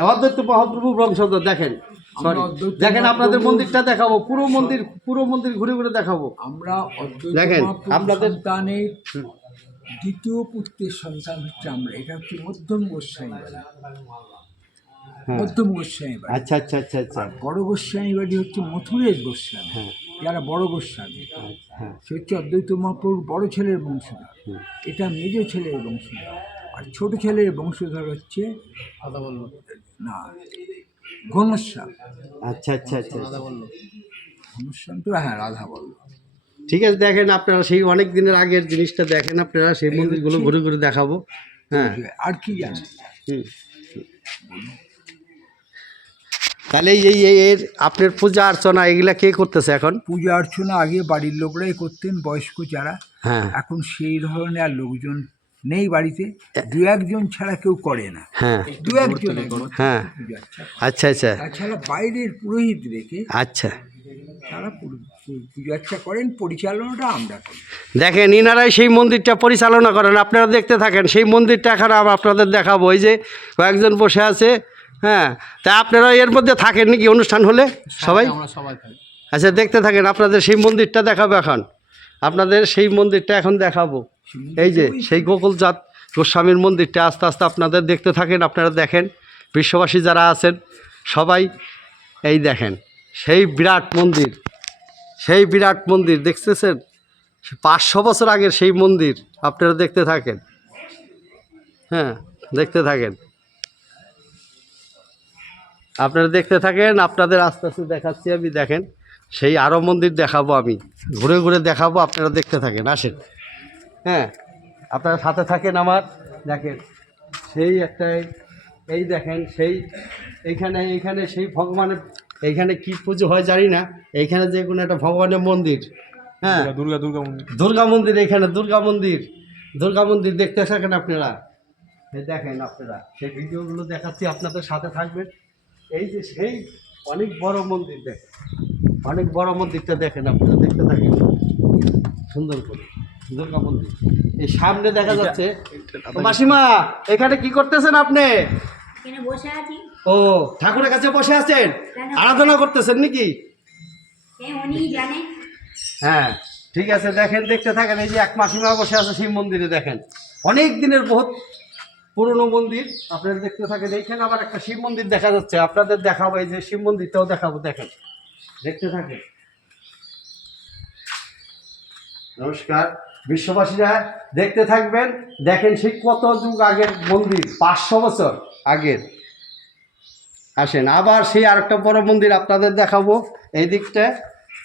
অদ্বৈত মহাপ্রভু বংশধর দেখেন সরি দেখেন আপনাদের মন্দিরটা দেখাবো পুরো মন্দির পুরো মন্দির ঘুরে ঘুরে দেখাবো। আমরা দেখেন, আপনাদের- সন্তানের দ্বিতীয় পুত্রের সন্তান হচ্ছে আমরা এটা হচ্ছে মধ্যম গোস্বামী হ্যাঁ। মধ্যম গোস্বামী বাড়ি। আচ্ছা আচ্ছা আচ্ছা আচ্ছা। বড় গোস্বামী বাড়ি হচ্ছে মথুরেশ গোস্বামী। হ্যাঁ। যারা বড় গোস্বামী। হ্যাঁ। সে হচ্ছে অদ্বৈত মহাপ্রভুর বড় ছেলের বংশধর। এটা মেজ ছেলের বংশধর। আর ছোট ছেলের বংশধর হচ্ছে না। ঘনশ্যাম। আচ্ছা আচ্ছা আচ্ছা ঘনশ্যাম তো হ্যাঁ রাধা বল্ল। ঠিক আছে দেখেন আপনারা সেই অনেক দিনের আগের জিনিসটা দেখেন আপনারা সেই মন্দিরগুলো ঘুরে ঘুরে দেখাবো। হ্যাঁ। আর কি জানেন। তাহলে এই- এর আপনার পূজা অর্চনা এগুলা কে করতেছে এখন? পূজা অর্চনা আগে বাড়ির লোকরাই করতেন বয়স্ক যারা। হ্যাঁ। এখন সেই ধরনের আর লোকজন নেই বাড়িতে দু একজন ছাড়া কেউ করে না। হ্যাঁ। দু একজন হ্যাঁ। আচ্ছা আচ্ছা। তাছাড়া বাইরের পুরোহিত রেখে আচ্ছা। তারা আর্চা করেন পরিচালনাটা আমরা করি। দেখেন ইনারাই সেই মন্দিরটা পরিচালনা করেন। আপনারা দেখতে থাকেন সেই মন্দিরটা এখন আপনাদের দেখাবো। ওই যে কয়েকজন বসে আছে হ্যাঁ। তা আপনারা এর মধ্যে থাকেন নাকি? অনুষ্ঠান হলে সবাই? আচ্ছা দেখতে থাকেন আপনাদের সেই মন্দিরটা দেখাবো এখন। আপনাদের সেই মন্দিরটা এখন দেখাবো। এই যে সেই গোকুলজাত গোস্বামীর মন্দিরটা আস্তে আস্তে আপনাদের দেখতে থাকেন আপনারা দেখেন। বিশ্ববাসী যারা আছেন সবাই এই দেখেন সেই বিরাট মন্দির সেই বিরাট মন্দির দেখতেছেন? পাঁচশো বছর আগের সেই মন্দির আপনারা দেখতে থাকেন। হ্যাঁ দেখতে থাকেন। আপনারা দেখতে থাকেন আপনাদের আস্তে আস্তে দেখাচ্ছি আমি দেখেন। সেই আরও মন্দির দেখাবো আমি ঘুরে ঘুরে দেখাবো আপনারা দেখতে থাকেন আসেন। হ্যাঁ আপনারা সাথে থাকেন আমার। দেখেন সেই একটা এই দেখেন সেই এইখানে এইখানে সেই ভগবানের এইখানে কি পুজো হয় জানি না। এইখানে যে কোনো একটা ভগবানের মন্দির হ্যাঁ। দুর্গা দুর্গা মন্দির। দুর্গা মন্দির এখানে দুর্গা মন্দির দুর্গা মন্দির দেখতে থাকেন আপনারা। এই দেখেন আপনারা সেই ভিডিওগুলো দেখাচ্ছি আপনাদের সাথে থাকবেন। এই যে সেই অনেক বড় মন্দির দেখেন অনেক বড় মন্দিরটা দেখেন আপনারা দেখতে থাকেন। সুন্দর করে। এই সামনে দেখা যাচ্ছে মাসিমা এখানে কি করতেছেন আপনি? ও ঠাকুরের কাছে বসে আছেন? আরাধনা করতেছেন নাকি? হ্যাঁ ঠিক আছে দেখেন দেখতে থাকেন এই যে এক মাসিমা বসে আছে শিব মন্দিরে দেখেন। অনেক দিনের বহুত পুরনো মন্দির আপনারা দেখতে থাকেন এইখানে আবার একটা শিব মন্দির দেখা যাচ্ছে আপনাদের দেখাবো এই যে শিব মন্দিরটাও দেখাবো দেখেন দেখতে থাকেন। নমস্কার। বিশ্ববাসীরা দেখতে থাকবেন, দেখেন সেই কত যুগ আগের মন্দির, পাঁচশো বছর আগের। আসেন, আবার সেই আরেকটা বড় মন্দির আপনাদের দেখাবো, এই দিকটা।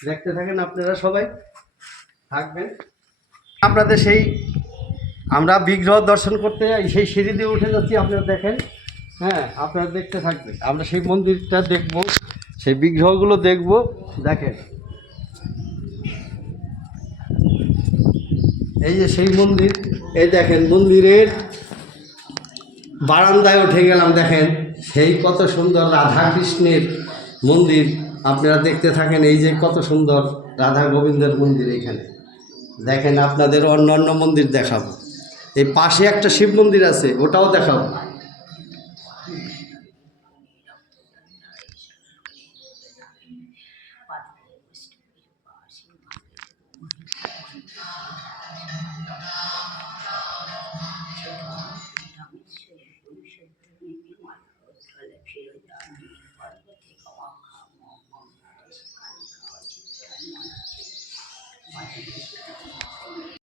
দেখতে থাকেন আপনারা সবাই, থাকবেন। আপনাদের সেই, আমরা বিগ্রহ দর্শন করতে যাই, সেই সিঁড়ি দিয়ে উঠে যাচ্ছি, আপনারা দেখেন হ্যাঁ আপনারা দেখতে থাকবেন। আমরা সেই মন্দিরটা দেখব, সেই বিগ্রহগুলো দেখব, দেখেন। এই যে সেই মন্দির, এই দেখেন মন্দিরের বারান্দায় উঠে গেলাম, দেখেন। সেই কত সুন্দর রাধা কৃষ্ণের মন্দির। আপনারা দেখতে থাকেন এই যে কত সুন্দর রাধা গোবিন্দের মন্দির এখানে। দেখেন আপনাদের অন্য অন্য মন্দির দেখাবো। এই পাশে একটা শিব মন্দির আছে, ওটাও দেখাবো।